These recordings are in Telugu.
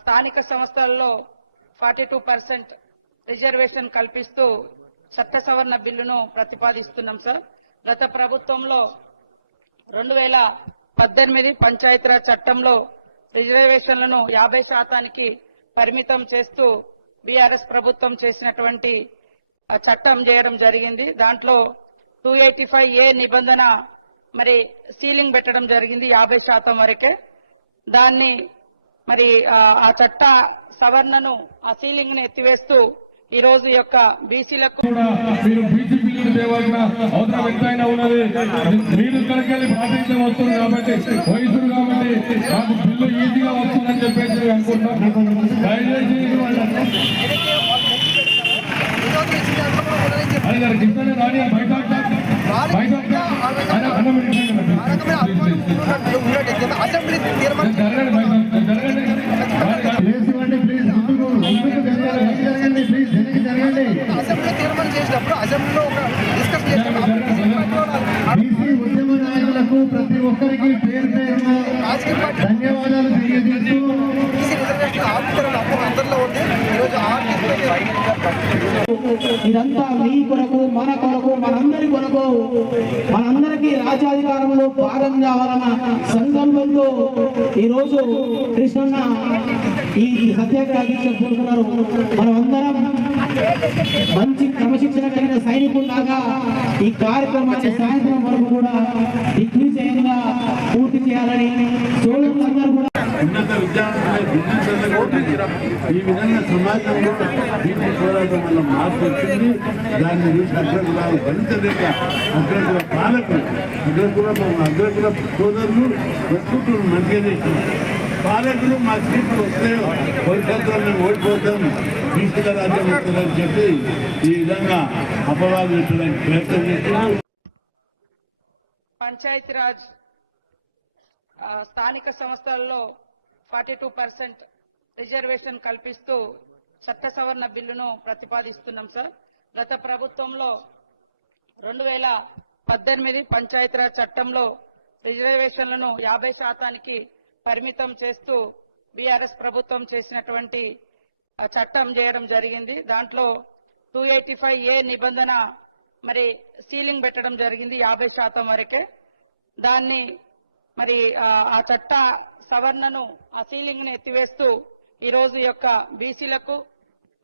స్థానిక సంస్థల్లో ఫార్టీ టూ పర్సెంట్ రిజర్వేషన్ కల్పిస్తూ చట్ట సవరణ బిల్లును ప్రతిపాదిస్తున్నాం సార్. గత ప్రభుత్వంలో రెండు వేల పద్దెనిమిది పంచాయతీరాజ్ చట్టంలో రిజర్వేషన్లను యాభై శాతానికి పరిమితం చేస్తూ బీఆర్ఎస్ ప్రభుత్వం చేసినటువంటి చట్టం చేయడం జరిగింది. దాంట్లో టూ ఎయిటీ ఫైవ్ ఏ నిబంధన మరి సీలింగ్ పెట్టడం జరిగింది యాభై శాతం వరకే. దాన్ని మరి ఆ, చట్ట సవరణను ఆ సీలింగ్ని ఎత్తివేస్తూ ఈ రోజు యొక్క బీసీలకు కూడా మీరు బీసీ బిల్లులు తేవాల్సిన అవసరం ఎంతైనా ఉన్నది. మీరు ఇక్కడికెళ్ళి ప్రాతినిధ్యం వస్తుంది కాబట్టి వయసులు కాబట్టి మాకు బిల్లు ఈజీగా వస్తుందని చెప్పేసి అనుకుంటున్నాం దయచేసి రాని బయట dùng nó để ఇదంతా మీ కొరకు మన కొరకు మనందరి కొరకు మనందరికీ రాజ్యాధికారంలో భాగం కావాలన్న సంకల్పంతో ఈ రోజు కృష్ణన్న ఈ సత్యాగ్రహ కోరుకున్నారు మనమందరం మంచి క్రమశిక్షణ కలిగిన సైనికుల్లాగా ఈ కార్యక్రమాన్ని సాయంత్రం వరకు కూడా దిగ్విజయంగా పూర్తి చేయాలని సోదరులందరూ ఉన్నత విద్యార్థులే విద్యార్థులకు ఈ విధంగా సమాజంలో దీన్ని పోరాటం వల్ల మార్పు వచ్చింది. దాన్ని చూసి అగ్రకులాలు భరించలేక అగ్రకుల పాలకులు అగ్రకుల అగ్రకుల సోదరులు ప్రస్తుతం మంచిగానే పాలకులు మా సీట్లు వస్తే భవిష్యత్తులో మేము ఓడిపోతాం. బీసీల రాజ్యం వస్తుందని చెప్పి ఈ విధంగా అపవాదం ఇచ్చడానికి ప్రయత్నం చేస్తున్నారు. పంచాయతీరాజ్ స్థానిక సంస్థల్లో ఫార్టీ టూ పర్సెంట్ రిజర్వేషన్ కల్పిస్తూ చట్ట సవరణ బిల్లును ప్రతిపాదిస్తున్నాం సార్. గత ప్రభుత్వంలో రెండు వేల పద్దెనిమిది పంచాయతీరాజ్ చట్టంలో రిజర్వేషన్లను యాభై శాతానికి పరిమితం చేస్తూ బీఆర్ఎస్ ప్రభుత్వం చేసినటువంటి చట్టం చేయడం జరిగింది. దాంట్లో టూ ఎయిటీ ఫైవ్ ఏ నిబంధన మరి సీలింగ్ పెట్టడం జరిగింది యాభై శాతం వరకే. దాన్ని మరి ఆ చట్ట సవరణను ఆ సీలింగ్ను ఎత్తివేస్తూ ఈ రోజు యొక్క బీసీలకు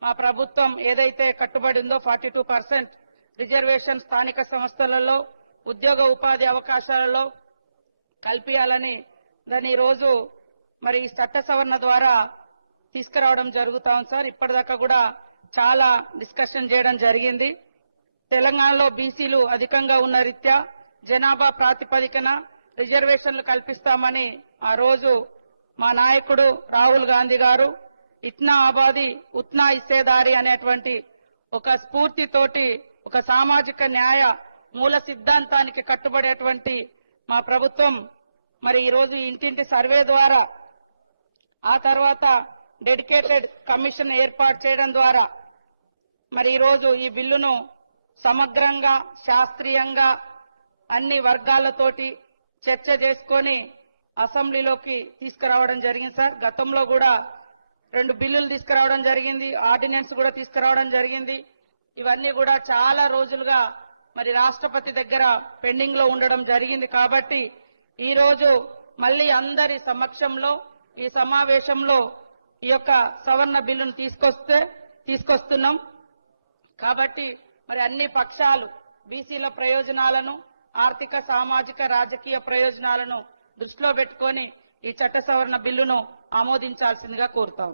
మా ప్రభుత్వం ఏదైతే కట్టుబడి ఉందో ఫార్టీ టూ పర్సెంట్ రిజర్వేషన్ స్థానిక సంస్థలలో ఉద్యోగ ఉపాధి అవకాశాలలో కల్పించాలని దాన్ని ఈరోజు మరి ఈ చట్ట సవరణ ద్వారా తీసుకురావడం జరుగుతా ఉంది సార్. ఇప్పటిదాకా కూడా చాలా డిస్కషన్ చేయడం జరిగింది. తెలంగాణలో బీసీలు అధికంగా ఉన్న రీత్యా జనాభా ప్రాతిపదికన రిజర్వేషన్లు కల్పిస్తామని ఆ రోజు మా నాయకుడు రాహుల్ గాంధీ గారు ఇట్నా ఆబాది ఉత్నా ఇస్సేదారి అనేటువంటి ఒక స్ఫూర్తితోటి ఒక సామాజిక న్యాయ మూల సిద్ధాంతానికి కట్టుబడేటువంటి మా ప్రభుత్వం మరి ఈరోజు ఇంటింటి సర్వే ద్వారా ఆ తర్వాత డెడికేటెడ్ కమిషన్ ఏర్పాటు చేయడం ద్వారా మరి ఈరోజు ఈ బిల్లును సమగ్రంగా శాస్త్రీయంగా అన్ని వర్గాలతోటి చర్చ చేసుకొని అసెంబ్లీలోకి తీసుకురావడం జరిగింది సార్. గతంలో కూడా రెండు బిల్లులు తీసుకురావడం జరిగింది ఆర్డినెన్స్ కూడా తీసుకురావడం జరిగింది. ఇవన్నీ కూడా చాలా రోజులుగా మరి రాష్ట్రపతి దగ్గర పెండింగ్లో ఉండడం జరిగింది కాబట్టి ఈ రోజు మళ్ళీ అందరి సమక్షంలో ఈ సమావేశంలో ఈ యొక్క సవరణ బిల్లును తీసుకొస్తే తీసుకొస్తున్నాం. కాబట్టి మరి అన్ని పక్షాలు బీసీల ప్రయోజనాలను ఆర్థిక సామాజిక రాజకీయ ప్రయోజనాలను దృష్టిలో పెట్టుకొని ఈ చట్ట సవరణ బిల్లును ఆమోదించాల్సిందిగా కోరుతా